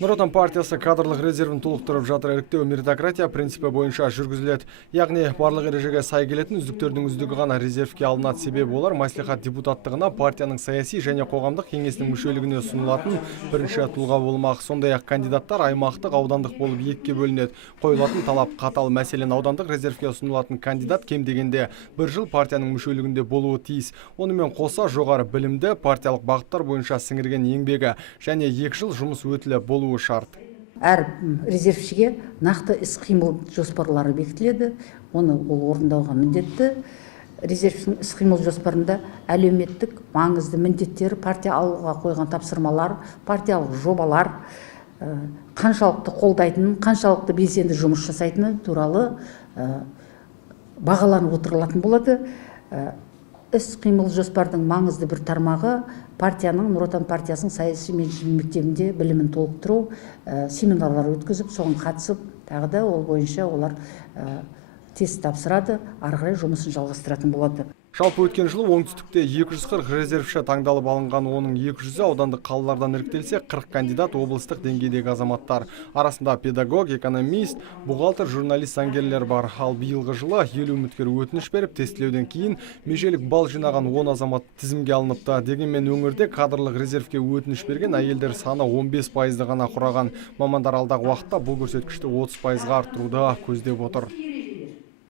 Нұр Отан партиясы кадрлық резервін толықтырып жатыр. Іріктеу меритократия принципі бойынша жүргізіледі. Яғни барлық ережеге сай келетін үздіктердің үздігі ғана резервке алынады. Себебі олар мәслихат депутаттығына партияның саяси және қоғамдық кеңесінің мүшелігіне ұсынылатын бірінші тұлға болмақ. Сондай-ақ кандидаттар аймақтық, аудандық болып екіге бөлінеді. Қойылатын талап қатал. Мәселен, аудандық резервке ұсынылатын кандидат кем дегенде 1 жыл партияның мүшелігінде болуы тиіс. Онымен қоса жоғары білімді, партиялық бағыттар бойынша сіңірген еңбегі және 2 жыл жұмыс өтілі болуы шарт. Әр резервшіге нақты іс-қимыл жоспарлары бекітіледі, оны ол орындауға міндетті. Резервшінің іс-қимыл жоспарында әлеуметтік маңызды міндеттері, партия алуға қойған тапсырмалар, партиялық жобалар, қаншалықты қолдайтын, қаншалықты белсенді жұмыс жасайтыны туралы бағаланып отырылатын болады. Іс-қимыл жоспардың маңызды бір тармағы партияның, Нұр Отан партиясының саяси менеджмент мектебінде білімін толықтыру, семинарлар өткізіп, соған қатысып, тағы да ол бойынша олар тест тапсырады, ары қарай жұмысын жалғастыратын болады. Жалпы өткен жылы оңтүстікте 240 резервші таңдалып алынған, оның 200-і аудандық қалалардан іріктелсе, 40 кандидат облыстық деңгейдегі азаматтар. Арасында педагог, экономист, бухгалтер, журналист, заңгерлер бар. Ал биылғы жылы 50 үміткер өтініш беріп, тестілеуден кейін межелік балл жинаған 10 азамат тізімге алыныпты. Дегенмен өңірде кадрлық резервке өтініш берген әйелдер саны 15% ғана құраған. Мамандар алдағы уақытта бұл көрсеткішті 30%-ға арттыруды көздеп отыр.